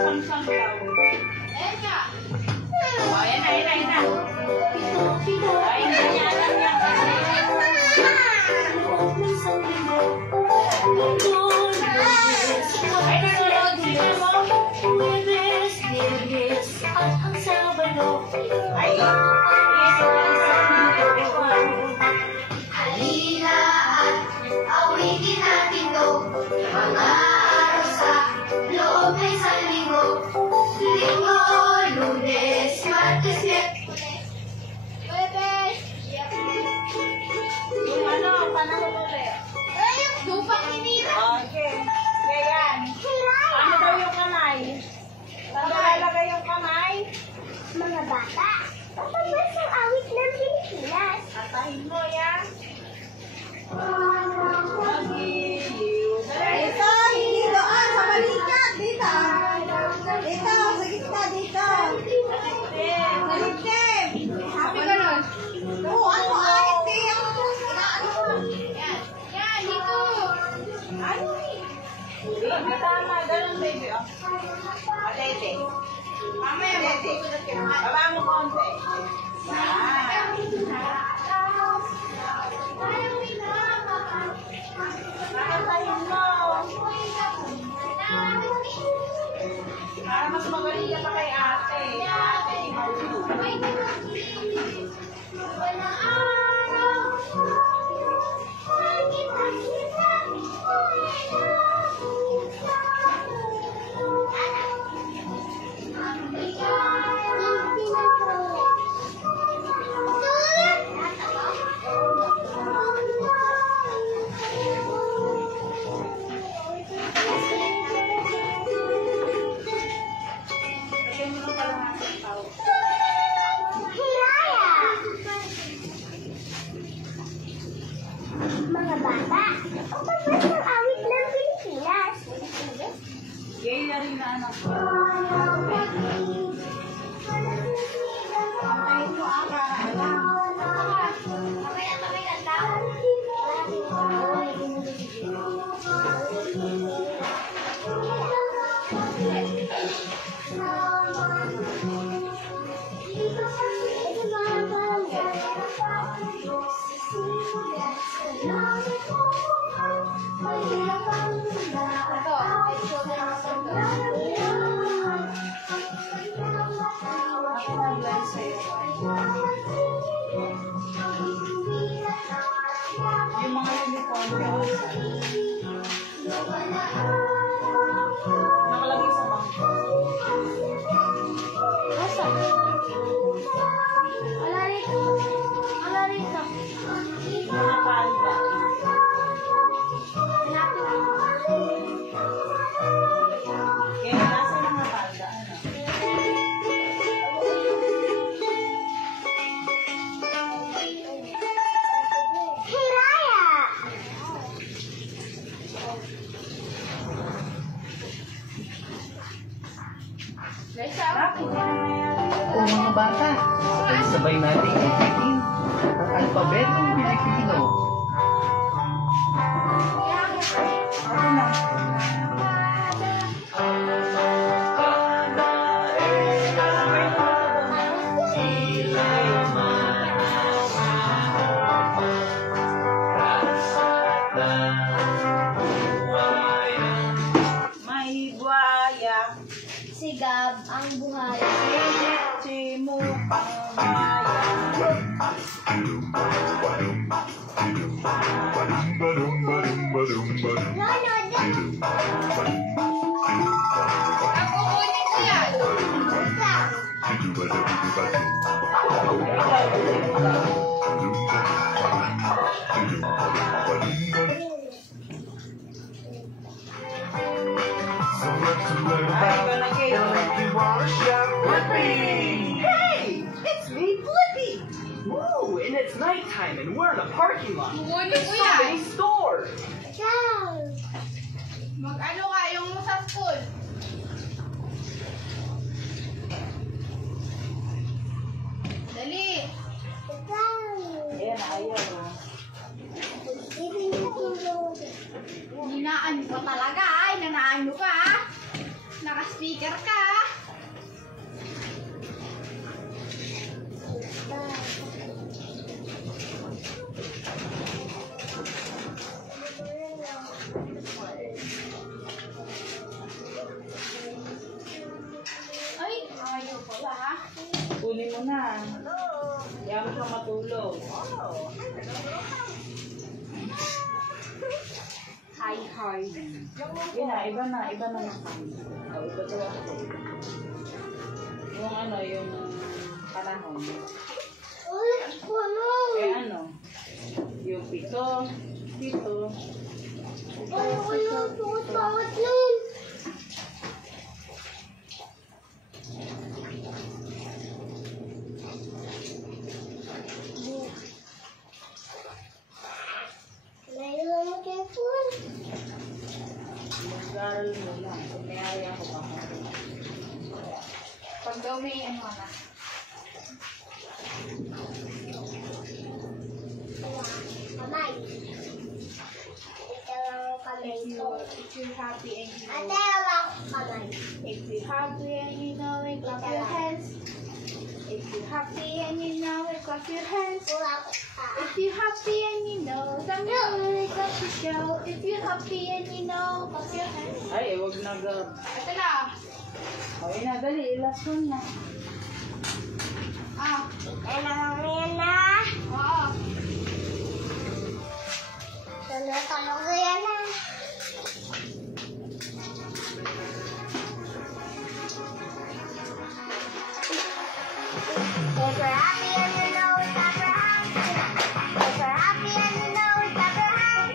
Samsung daw. Ayan nga. Ayan na, ayan na. Ayan na, yan lang yan kasi. Ay, nanonood sila mo? Ay, halina at awitin natin to, mga araw sa loob ng isang linggo. Linggo, Lunes, Martes, Huwebes. yung ano, panahon ulit. Ay, yung lupang inira. Okay. Kaya yan. Ano daw yung kamay? Saan nalalagay yung kamay? Mga bata, kapag ang awit ng Pilipinas. Atahin mo yan. Dito, hindi doon, sa balikat, dito. Dito, sa gitna, dito. Sa litim. Sabi ka nun. Oo, ano, awit din. Yan, yan, dito. Ano Tama, ganun baby. Atete. mamaya magsusunod ka naman. Baba mo konti. Nakatayin mo. Para mas magaling ka pa kay ate. Ate, mga bata, kapag ang awit ng Pilipinas. gay na rin na anak ko. Antayin mo ang mamaya kanta. Yung mga uniform ko. Nakalagay sa bangko. Asa? Wala rito. Wala rito. Mga palda. Hanapin mo. Kaya nasa mga palda, ano? Hiraya! Bakit yan? O mga bata, sabay natin ipitin ang alpabetong Pilipino. Ako na. May buhaya. Sigab ang buhay. Chimo pangmaya. Ako kunin ko yan. Hey! It's me, Blippi! Woo! And it's nighttime and we're in a parking lot. Kunin There's ko so yan. many stores. Mag-ano ka yung sa school? Dali. Ayan, ayaw. Ninaan mo pa talaga ay. Nanaan mo ka. Nakas speaker ka. Ay, ayaw pala ha. Kunin mo na. Kaya mo siyang matulog. Hi, hi. Yun na, iba na naman. O, iba daw ako. Yung ano, yung panahon. Eh ano? Yung pito. Mag-aaral mo lang. Kung may ari ako pa. Pag daw may ano na. If you're happy and you know if you're happy and you know it, clap your hands. If you're happy and you know it, clap your hands. If you're happy and you know the music of the show. If you're happy and you know, clap your hands. Ay, huwag na gab. Ito na. O, yun na, dali. Last one na. Ah. Oo. If you're happy and you know it, clap your hands. If you're happy and you know it, clap your hands.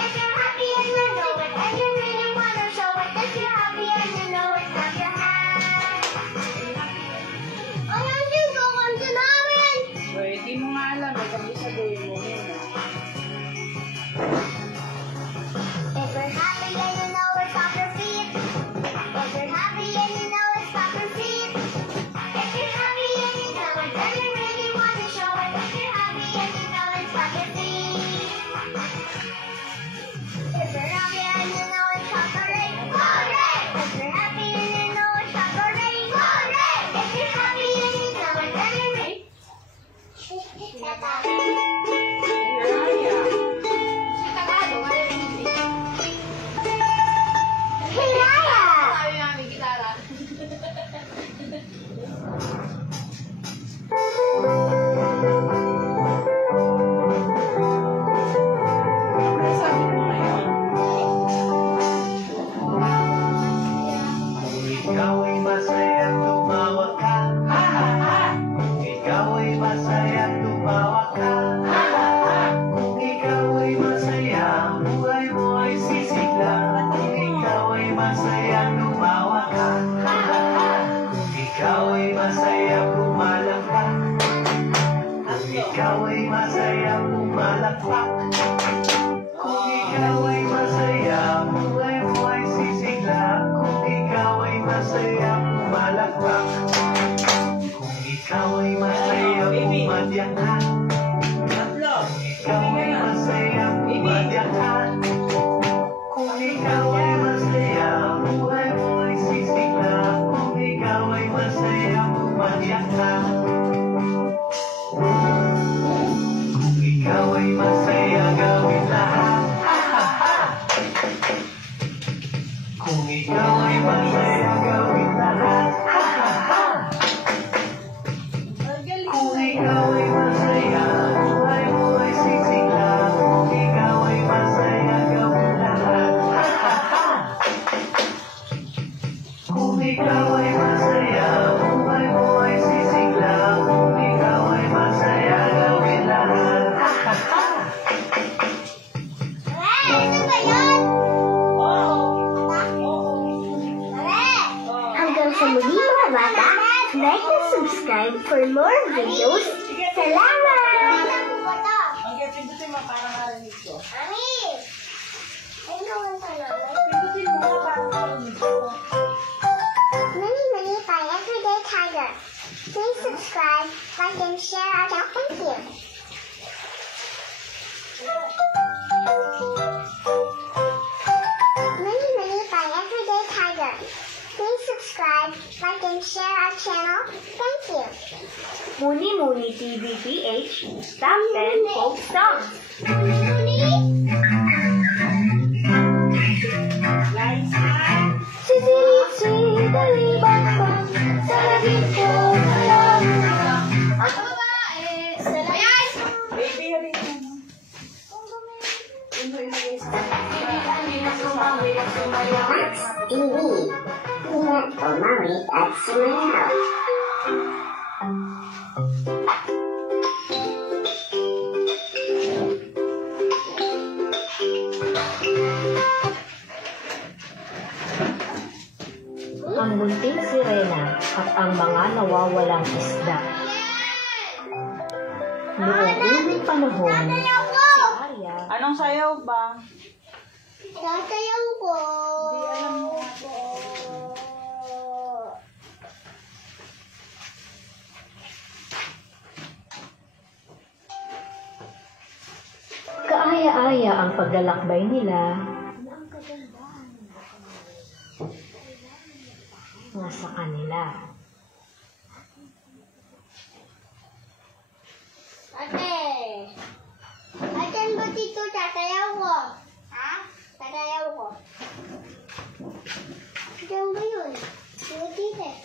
If you're happy and you know it, and you really wanna show it. If you're happy and you know it, clap your hands. Ang hindi ko kanta namin. O, di mo nga alam. Pag isabihin mo muna. If you're happy and you know it, stop your feet. If you're happy and you know it, stop your feet. If you're happy and you know it, and you really want to show it. If you're happy and you know it, stop your feet. If you're happy and you know it, stop the rain. If you're happy and you know it, stop the rain. If you're happy and you know it, and you really... Hiraya. Si Tagalog, ano yung music? Hilaya! Sabi namin, gitara. Ano sabi mo ngayon? Ikaw ay masaya, tumawa ka. Ikaw ay masaya, tumawa ka. Kung ikaw ay masaya, buhay mo ay sisigla. Kung ikaw ay masaya, tumawa ka. Kung ikaw ay masaya, pumalakpak. Kung ikaw ay masaya, pumalakpak. Kung ikaw ay masaya, buhay mo ay sisigla. Kung ikaw ay masaya, pumalakpak. Kung ikaw ay masaya, pumadyak ka. Tatlo. Kung ikaw ay masaya, pumadyak ka. Kung ikaw ay masaya, buhay mo ay sisigla. Kung ikaw ay masaya, pumadyak ka. Kung ikaw ay masaya, gawin lahat. Kung ikaw ay masaya, gawin lahat. Kung ikaw ay masaya, buhay mo ay sisigla. Kung ikaw ay masaya, gawin lahat. Kung ikaw ay masaya, buhay mo ay sisigla. Kung ikaw ay masaya, gawin lahat. Ano ba yun? Oo. Hanggang sa muli mga bata, like and subscribe for more videos. Salamat! Ang pindutin mo para marinig ko. Mami! Ay, gawin pa naman. Pindutin mo nga para marinig ko. Many, many by Everyday Tiger. Please subscribe, like, and share our channel. Thank you. Many, many by Everyday Tiger. Please like and share our channel. Thank you. Muni Muni TV PH Top 10 Folk Songs. Indeed. Here for Mommy at Smile. Ang munting sirena at ang mga nawawalang isda. Noong unang panahon, si Arya Anong sayaw ba? Sasayaw ko. kaaya-aya ang paglalakbay nila nasa kanila. Ate. Ate, ba dito sasayaw ko? Ha? Sasayaw ko. Diyan ba yun? Dito eh.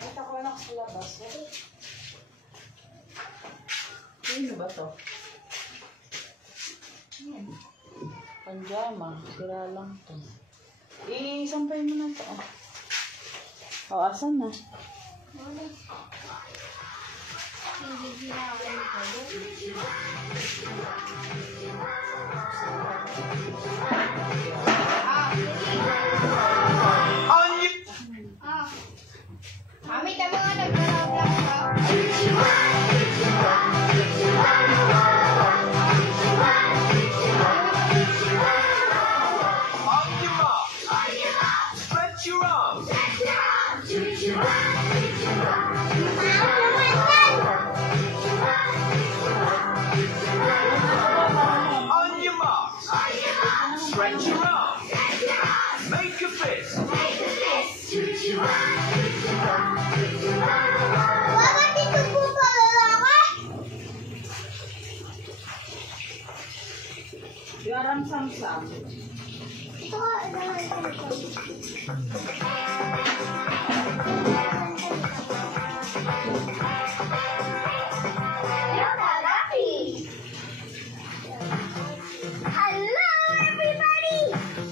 Nakita ko anak sa labas. Sino ba to? Panjama. Sira lang to. Sampay mo na to. O, asan na? Mami, tama nga naglalawlang ka. Stretch your arms. On your marks. Stretch your arms. Make a fist. Bakit dito po lalaki? Yarang samsam. Ito ka, Hello, everybody!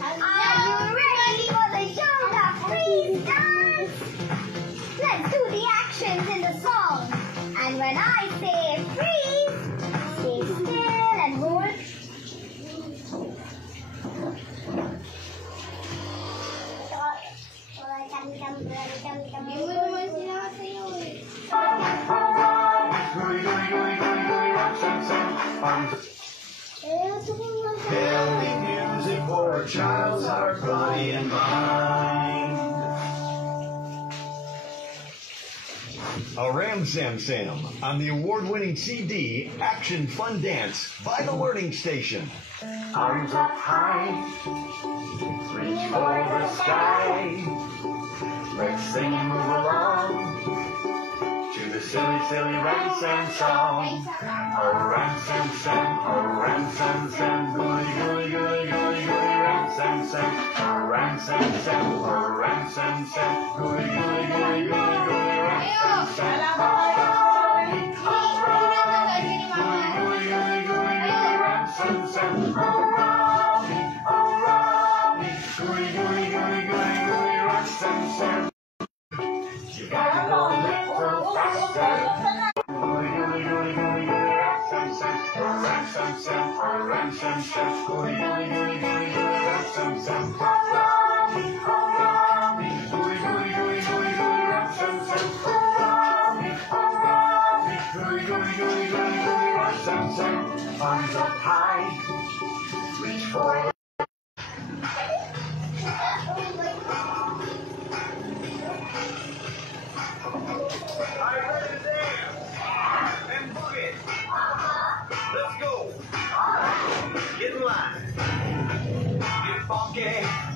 Are you ready for the show that freeze dance? Let's do the actions in the song. And when I say freeze, stay still and hold. Hindi mo naman sinasayaw eh. Healthy music for a child's heart, body, and mind. A Ram Sam Sam on the award-winning CD Action Fun Dance by The Learning Station. Arms up high, reach for the sky. Let's sing and move along to the silly, silly Ram Sam song. Oh, Ram Sam Sam, oh, Ram Sam Sam, gooey, gooey, gooey, gooey, gooey, Ram Sam Sam, oh, Ram Sam Sam, oh, Ram Arms up high, reach for I'm ready to dance and boogie. Let's go. Get in line. Get funky.